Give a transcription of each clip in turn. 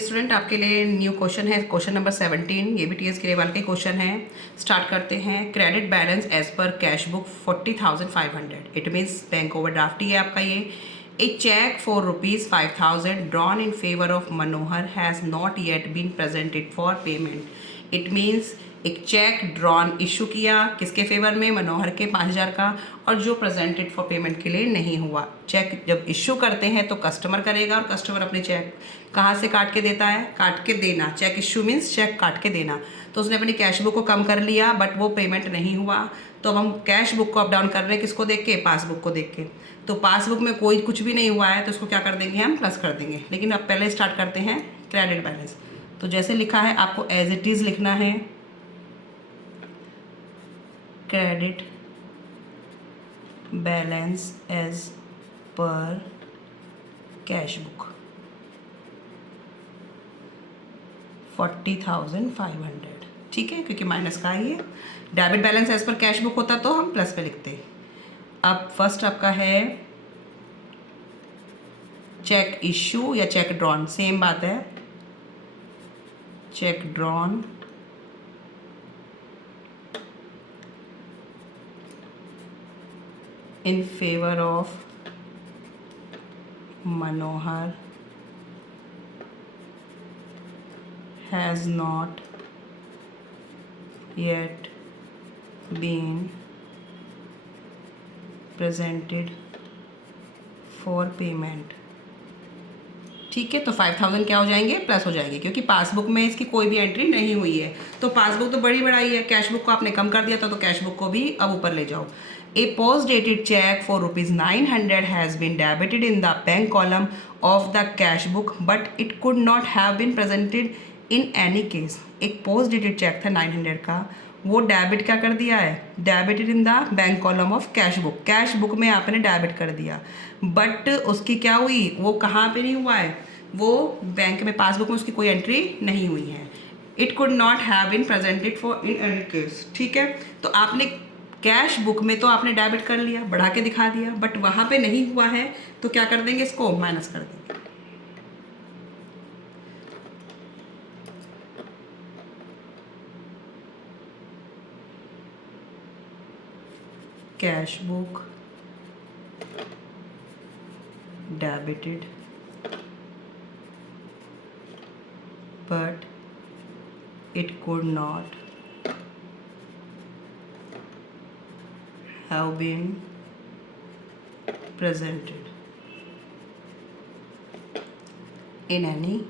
Student आपके लिए new question है, क्वेश्चन नंबर 17। ये भी टीएस ग्रेवाल का क्वेश्चन है। स्टार्ट करते हैं। Credit balance as per cash book 40,500। It means bank overdraft ही है आपका ये। A cheque for ₹5,000 drawn in favour of Manohar has not yet been presented for payment. It means एक चेक ड्रॉन इशू किया किसके फेवर में, मनोहर के 5,000 का, और जो प्रेजेंटेड फॉर पेमेंट के लिए नहीं हुआ। चेक जब इशू करते हैं तो कस्टमर करेगा, और कस्टमर अपने चेक कहाँ से काट के देता है, काट के देना। चेक इशू मीन्स चेक काट के देना। तो उसने अपनी कैश बुक को कम कर लिया, बट वो पेमेंट नहीं हुआ। तो अब हम कैश बुक को अप डाउन कर रहे हैं, किसको देख के, पासबुक को देख के। तो पासबुक में कोई कुछ भी नहीं हुआ है, तो उसको क्या कर देंगे, हम प्लस कर देंगे। लेकिन अब पहले स्टार्ट करते हैं क्रेडिट बैलेंस। तो जैसे लिखा है आपको एज इट इज़ लिखना है, credit balance as per cash book 40,500। ठीक है, क्योंकि माइनस का ही है। Debit balance as per cash book होता तो हम प्लस पे लिखते। अब फर्स्ट आपका है चेक इशू या चेक ड्रॉन, सेम बात है। Check drawn in favor of Manohar has not yet been presented for payment। ठीक है, तो 5,000 क्या हो जाएंगे, प्लस हो जाएंगे, क्योंकि पासबुक में इसकी कोई भी एंट्री नहीं हुई है। तो पासबुक तो बड़ी बढ़ाई है, कैश बुक को आपने कम कर दिया था, तो कैश बुक को भी अब ऊपर ले जाओ। A post dated cheque for ₹900 has been debited in the bank column of the cash book, but it could not have been presented in any case. एक पोस्ट डेटेड चेक था 900 का, वो डेबिट क्या कर दिया है, debited in the bank column of cash book. Cash book में आपने डेबिट कर दिया, बट उसकी क्या हुई, वो कहाँ पे नहीं हुआ है, वो बैंक में पासबुक में उसकी कोई एंट्री नहीं हुई है। It could not have been presented for in any case. ठीक है, तो आपने कैश बुक में तो आपने डेबिट कर लिया, बढ़ा के दिखा दिया, बट वहाँ पे नहीं हुआ है, तो क्या कर देंगे, इसको माइनस कर देंगे। Cash book debited but it could not have been presented in any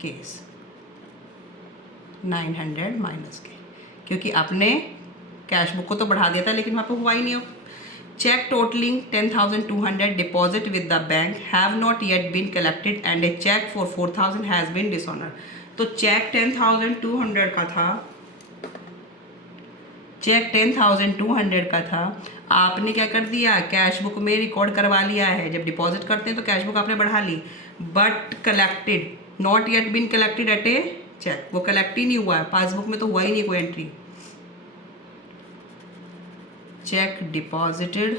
case। 900 minus के, क्योंकि आपने कैश बुक को तो बढ़ा दिया था, लेकिन वहाँ पे हुआ ही नहीं हो। Cheque totalling 10,200 deposit with the bank have not yet been collected and a cheque for 4,000 has been dishonour. तो चेक 10,200 का था, चेक 10,200 का था, आपने क्या कर दिया, कैश बुक में रिकॉर्ड करवा लिया है। जब डिपॉजिट करते हैं तो कैश बुक आपने बढ़ा ली, but collected not yet been collected at a cheque, वो कलेक्ट ही नहीं हुआ है, पासबुक में तो हुआ ही नहीं कोई entry. Check deposited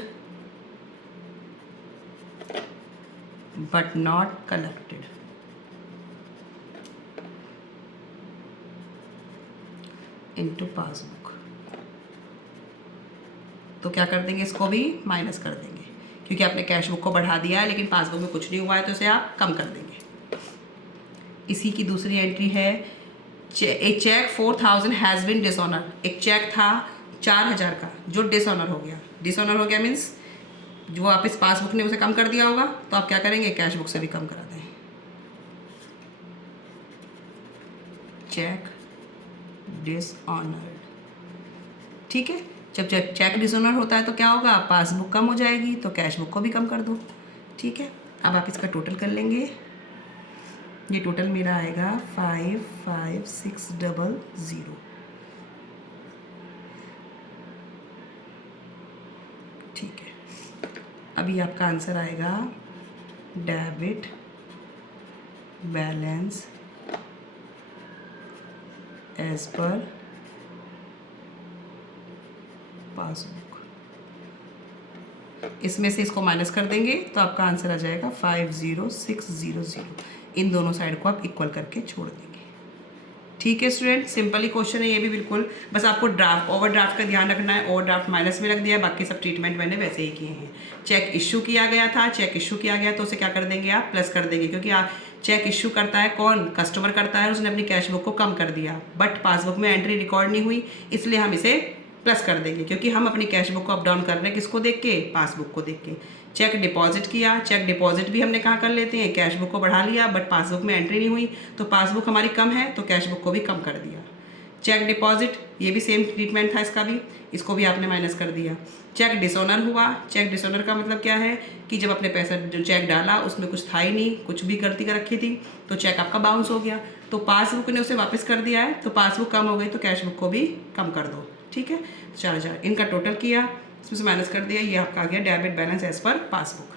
but not collected into passbook. तो क्या कर देंगे, इसको भी माइनस कर देंगे, क्योंकि आपने कैश बुक को बढ़ा दिया है, लेकिन पासबुक में कुछ नहीं हुआ है, तो इसे आप कम कर देंगे। इसी की दूसरी एंट्री है, ए चेक 4,000 हैज़ बीन डिसऑनर। एक चेक था 4,000 का जो डिसऑनर हो गया। डिसऑनर हो गया मीन्स जो आप इस पासबुक ने उसे कम कर दिया होगा, तो आप क्या करेंगे, कैश बुक से भी कम करा दें। Cheque dishonoured. ठीक है, जब चेक डिसऑनर होता है तो क्या होगा, पासबुक कम हो जाएगी, तो कैश बुक को भी कम कर दो। ठीक है, अब आप इसका टोटल कर लेंगे। ये टोटल मेरा आएगा 5,5,600। ठीक है, अभी आपका आंसर आएगा debit balance as per passbook. इसमें से इसको माइनस कर देंगे तो आपका आंसर आ जाएगा 50600। इन दोनों साइड को आप इक्वल करके छोड़ देंगे। ठीक है स्टूडेंट, सिंपल ही क्वेश्चन है ये भी बिल्कुल। बस आपको ड्राफ्ट ओवरड्राफ्ट का ध्यान रखना है। ओवरड्राफ्ट माइनस में रख दिया, बाकी सब ट्रीटमेंट मैंने वैसे ही किए हैं। चेक इश्यू किया गया था, चेक इश्यू किया गया तो उसे क्या कर देंगे आप, प्लस कर देंगे, क्योंकि आप चेक इश्यू करता है कौन, कस्टमर करता है, उसने अपनी कैश बुक को कम कर दिया, बट पासबुक में एंट्री रिकॉर्ड नहीं हुई, इसलिए हम इसे प्लस कर देंगे, क्योंकि हम अपनी कैश बुक को अप डाउन कर रहे हैं किसको देख के, पासबुक को देख के। चेक डिपॉजिट किया, चेक डिपॉजिट भी हमने कहाँ कर लेते हैं, कैश बुक को बढ़ा लिया, बट पासबुक में एंट्री नहीं हुई, तो पासबुक हमारी कम है तो कैश बुक को भी कम कर दिया। चेक डिपॉजिट, ये भी सेम ट्रीटमेंट था इसका भी, इसको भी आपने माइनस कर दिया। चेक डिसऑनर हुआ, चेक डिसऑनर का मतलब क्या है कि जब आपने पैसा जो चेक डाला उसमें कुछ था ही नहीं, कुछ भी गलती कर रखी थी, तो चेक आपका बाउंस हो गया, तो पासबुक ने उसे वापस कर दिया है, तो पासबुक कम हो गई तो कैश बुक को भी कम कर दो। ठीक है, 4000 इनका टोटल किया, इसमें से माइनस कर दिया, ये आपका आ गया debit balance as per passbook.